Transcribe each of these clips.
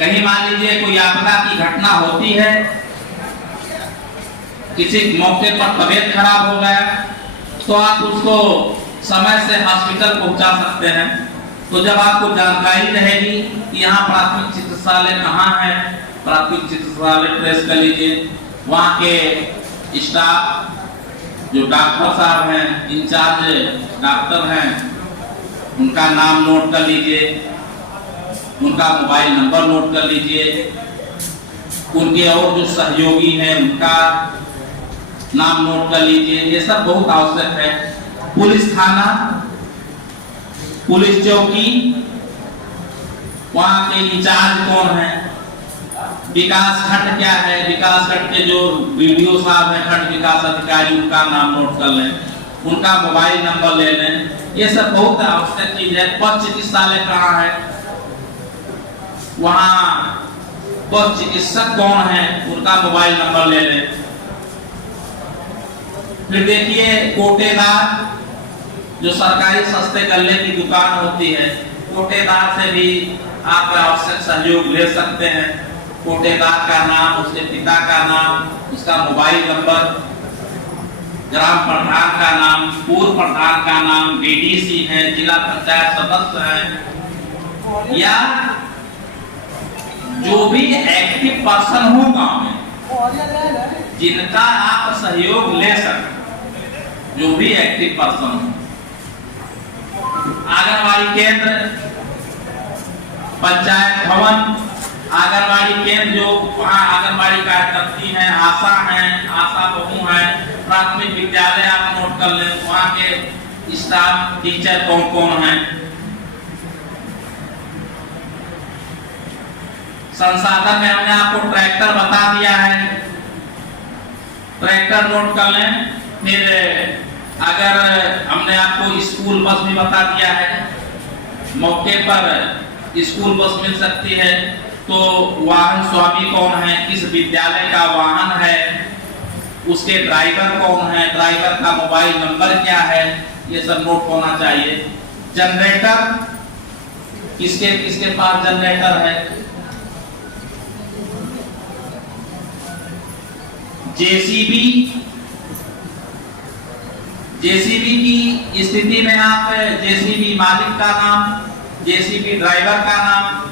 कहीं मान लीजिए कोई आपदा की घटना होती है, किसी मौके पर तबीयत खराब हो गया तो आप उसको समय से हॉस्पिटल पहुंचा सकते हैं। तो जब आपको जानकारी रहेगी कि यहाँ प्राथमिक चिकित्सालय कहाँ है, प्राथमिक चिकित्सालय ट्रेस कर लीजिए, वहाँ के स्टाफ जो डॉक्टर साहब हैं, इंचार्ज डॉक्टर हैं, उनका नाम नोट कर लीजिए, उनका मोबाइल नंबर नोट कर लीजिए, उनके और जो सहयोगी हैं उनका नाम नोट कर लीजिए। ये सब बहुत आवश्यक है। पुलिस थाना, पुलिस चौकी, वहाँ के इंचार्ज कौन है, विकास खंड क्या है, विकास खंड के जो वीडियो साहब हैं, खंड विकास अधिकारी, उनका नाम नोट कर लें, उनका मोबाइल नंबर ले लें। ये सब बहुत आवश्यक चीज है। पशु चिकित्सालय कहाँ है, वहाँ पशु चिकित्सक कौन है, उनका मोबाइल नंबर ले लें। फिर देखिए कोटेदार, जो सरकारी सस्ते गल्ले की दुकान होती है, कोटेदार से भी आप आवश्यक सहयोग ले सकते हैं। कोटेदार का नाम, उसके पिता का नाम, उसका मोबाइल नंबर, ग्राम प्रधान का नाम, पूर्व प्रधान का नाम, बीडीसी है, जिला पंचायत सदस्य है, या जो भी एक्टिव पर्सन हो गांव में जिनका आप सहयोग ले सकते, जो भी एक्टिव पर्सन हो। आंगनबाड़ी केंद्र, पंचायत भवन, आंगनबाड़ी केंद्र जो वहाँ आंगनबाड़ी कार्यकर्ती हैं, आशा हैं, आशा बहू हैं, प्राथमिक विद्यालय आप नोट कर लें, वहाँ के स्टाफ टीचर कौन कौन हैं। संसाधन में हमने आपको ट्रैक्टर बता दिया है, ट्रैक्टर नोट कर लें। फिर अगर हमने आपको स्कूल बस भी बता दिया है, मौके पर स्कूल बस मिल सकती है, तो वाहन स्वामी कौन है, किस विद्यालय का वाहन है, उसके ड्राइवर कौन है, ड्राइवर का मोबाइल नंबर क्या है, ये सब नोट होना चाहिए। जनरेटर, किसके किसके पास जनरेटर है, जेसीबी, जेसीबी की स्थिति में आप जेसीबी मालिक का नाम, जेसीबी ड्राइवर का नाम,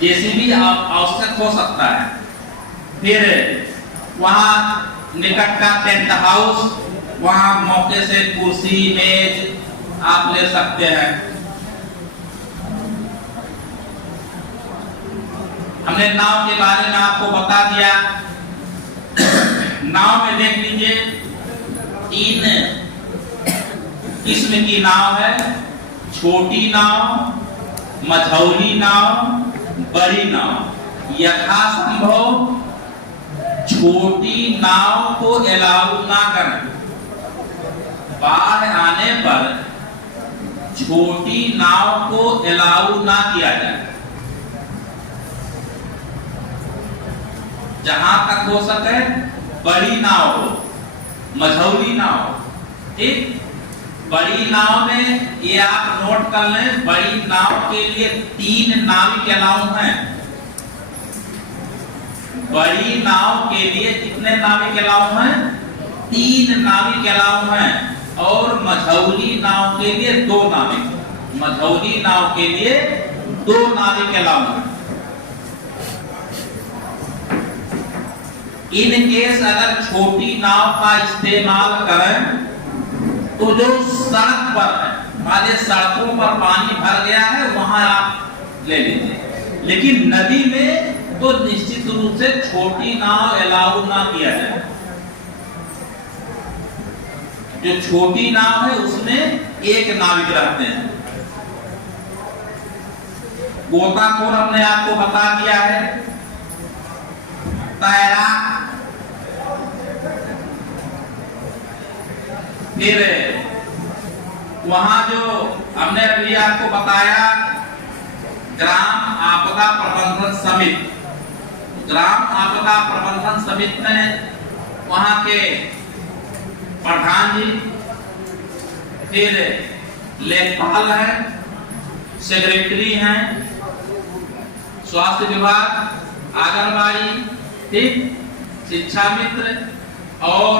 जेसीबी आवश्यक हो सकता है। फिर वहां निकट का टेंट हाउस, वहां मौके से कुर्सी मेज आप ले सकते हैं। हमने नाव के बारे में आपको बता दिया। नाव में देख लीजिए 3 किस्म की नाव है, छोटी नाव, मझौली नाव, बड़ी नाव। यथासंभव छोटी नाव को अलाउ ना करें। बाढ़ आने पर छोटी नाव को अलाउ ना किया जाए। जहां तक हो सके बड़ी नाव हो, मझौली नाव हो, ठीक। बड़ी नाव में ये आप नोट कर लें, बड़ी नाव के लिए 3 नाविक अलाउ हैं। बड़ी नाव के लिए कितने नाविक अलाउ हैं? 3 नाविक अलाउ हैं। और मझौली नाव के लिए 2 नाविक, मझौली नाव के लिए 2 नाविक अलाउ हैं। इन केस अगर छोटी नाव का इस्तेमाल करें तो जो सड़क पर है, हमारे सड़कों पर पानी भर गया है, वहां आप ले लीजिए। लेकिन नदी में तो निश्चित रूप से छोटी नाव अलाउ ना किया जाए। जो छोटी नाव है उसमें 1 नाविक रहते हैं। गोताखोर हमने आपको बता दिया है। तैराक, फिर वहां जो हमने अभी आपको बताया ग्राम आपदा प्रबंधन समिति, ग्राम आपदा प्रबंधन समिति में वहां के प्रधान जी, फिर लेखपाल है, सेक्रेटरी हैं, स्वास्थ्य विभाग, आंगनबाड़ी, ठीक, शिक्षा मित्र और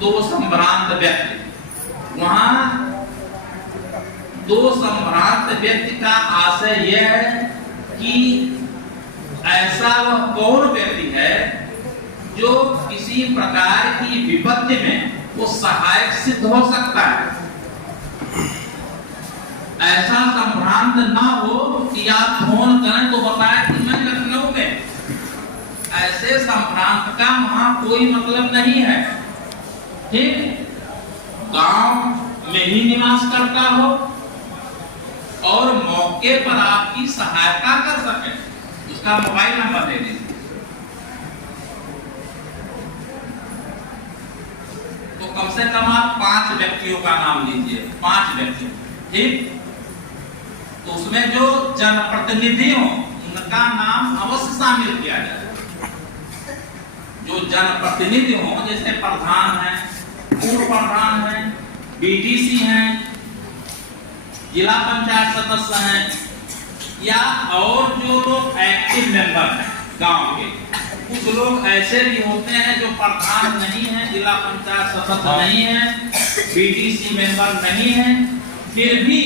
2 संभ्रांत व्यक्ति। वहां 2 संभ्रांत व्यक्ति का आशय यह है कि ऐसा वह कौन व्यक्ति है जो किसी प्रकार की विपत्ति में वो सहायक सिद्ध हो सकता है। ऐसा संभ्रांत ना हो कि आप फोन करें तो बताएं कि मैं लखनऊ में। ऐसे संभ्रांत का वहां कोई मतलब नहीं है, ठीक। गांव में ही निवास करता हो और मौके पर आपकी सहायता कर सके, उसका मोबाइल नंबर दे दीजिए। तो कम से कम आप 5 व्यक्तियों का नाम लीजिए, 5 व्यक्ति, ठीक। तो उसमें जो जनप्रतिनिधि हो उनका नाम अवश्य शामिल किया जाए। जो जनप्रतिनिधि हो, जैसे प्रधान है, पूर्व प्रधान है, बीडीसी हैं, जिला पंचायत सदस्य हैं, या और जो लोग एक्टिव मेंबर हैं गांव के, कुछ लोग ऐसे भी होते हैं जो प्रधान नहीं है, जिला पंचायत सदस्य नहीं है, बीडीसी मेंबर नहीं है, फिर भी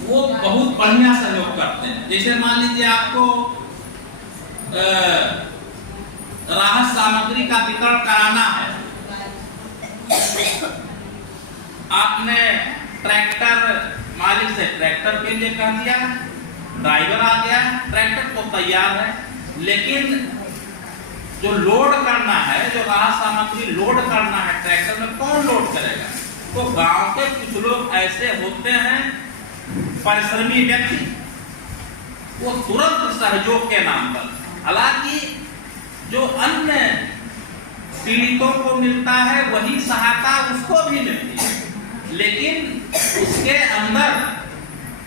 वो बहुत बढ़िया सहयोग करते हैं। जैसे मान लीजिए आपको राहत सामग्री का वितरण कराना है, आपने ट्रैक्टर मालिक से ट्रैक्टर के लिए कह दिया, ड्राइवर आ गया, ट्रैक्टर तो तैयार है, लेकिन जो लोड करना है, जो राहत सामग्री लोड करना है ट्रैक्टर में, कौन लोड करेगा? तो गांव के कुछ लोग ऐसे होते हैं परिश्रमी व्यक्ति, वो तुरंत सहयोग के नाम पर, हालांकि जो अन्य पीड़ितों को मिलता है वही सहायता उसको भी मिलती है, लेकिन उसके अंदर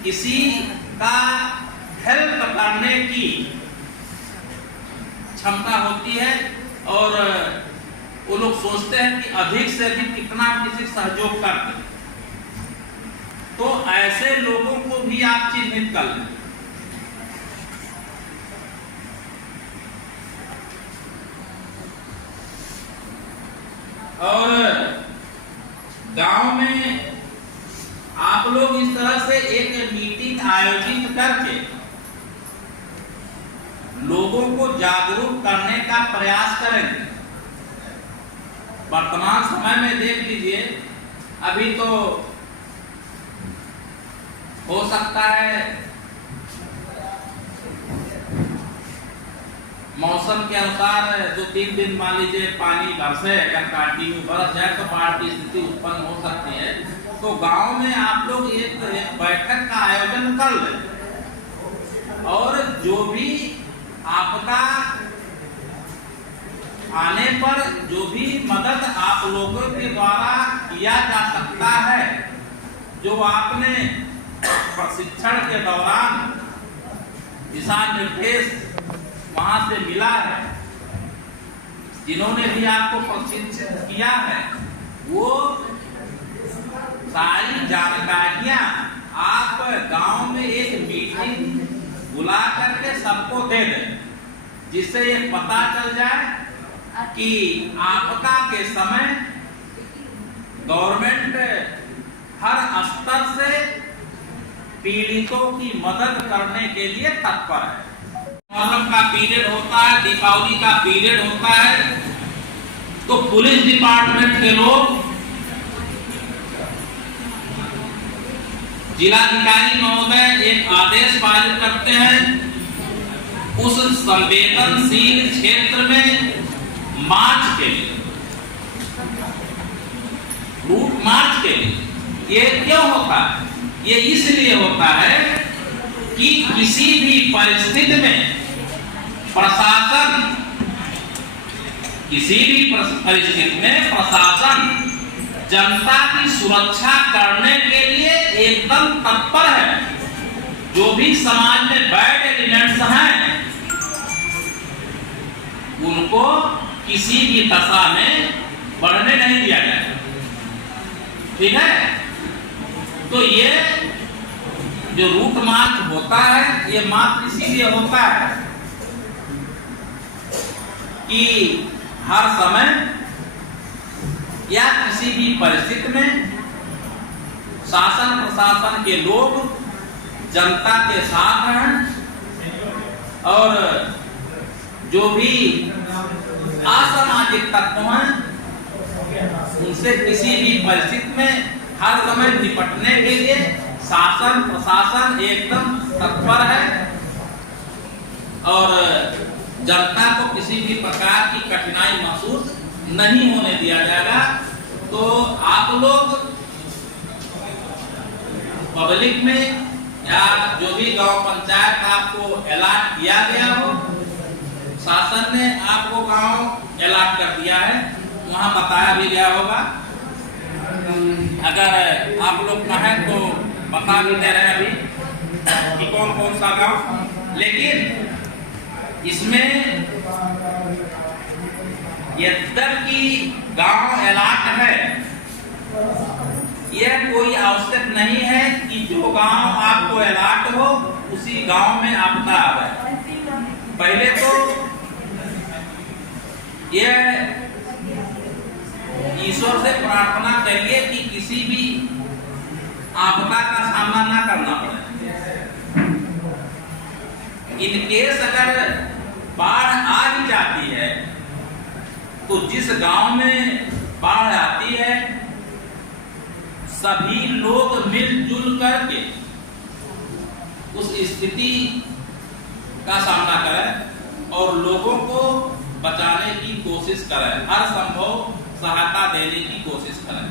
किसी का हेल्प करने की क्षमता होती है और वो लोग सोचते हैं कि अधिक से अधिक कितना किसी सहयोग कर दें। तो ऐसे लोगों को भी आप चिन्हित कर लें। और गांव में आप लोग इस तरह से एक मीटिंग आयोजित करके लोगों को जागरूक करने का प्रयास करेंगे। वर्तमान समय में देख लीजिए, अभी तो हो सकता है मौसम के अनुसार 2-3 दिन मान लीजिए पानी बरसे, अगर कंटिन्यू बरस जाए तो बाढ़ की स्थिति उत्पन्न हो सकती है। तो गांव में आप लोग एक बैठक का आयोजन कर लें और जो भी आपदा आने पर जो भी मदद आप लोगों के द्वारा किया जा सकता है, जो आपने प्रशिक्षण के दौरान दिशा निर्देश वहां से मिला है, जिन्होंने भी आपको प्रशिक्षित किया है, वो सारी जानकारियां आप गांव में एक मीटिंग बुला करके सबको दे दें, जिससे ये पता चल जाए कि आपदा के समय गवर्नमेंट हर स्तर से पीड़ितों की मदद करने के लिए तत्पर है। मुहर्रम का पीरियड होता है, दीपावली का पीरियड होता है, तो पुलिस डिपार्टमेंट के लोग, जिलाधिकारी महोदय एक आदेश पारित करते हैं, उस संवेदनशील क्षेत्र में मार्च के लिए, रूट मार्च के लिए। ये क्यों होता है? ये इसलिए होता है कि किसी भी परिस्थिति में प्रशासन, किसी भी परिस्थिति में प्रशासन जनता की सुरक्षा करने के लिए एकदम तत्पर है। जो भी समाज में बैड एलिमेंट्स हैं, उनको किसी भी दशा में बढ़ने नहीं दिया जाए, ठीक है। तो ये जो रूट मार्च होता है ये मात्र इसीलिए होता है कि हर समय या किसी भी परिस्थिति में शासन प्रशासन के लोग जनता के साथ हैं और जो भी असामाजिक तत्व हैं उनसे किसी भी परिस्थिति में हर समय निपटने के लिए शासन प्रशासन एकदम तत्पर है और जनता को किसी भी प्रकार की कठिनाई महसूस नहीं होने दिया जाएगा। तो आप लोग पब्लिक में या जो भी गांव पंचायत आपको अलॉट किया गया हो, शासन ने आपको गांव अलॉट कर दिया है, वहां बताया भी गया होगा। अगर आप लोग कहें तो बता भी दे रहे हैं अभी कि कौन कौन सा गांव, लेकिन इसमें यद्यपि गांव अलॉट है, यह कोई आवश्यक नहीं है कि जो गांव आपको अलॉट हो उसी गांव में आपदा आवे। पहले तो यह ईश्वर से प्रार्थना करिए कि किसी भी आपदा का सामना ना करना पड़े। इन केस अगर बाढ़ आ ही जाती है तो जिस गांव में बाढ़ आती है सभी लोग मिलजुल करके उस स्थिति का सामना करें और लोगों को बचाने की कोशिश करें, हर संभव सहायता देने की कोशिश करें।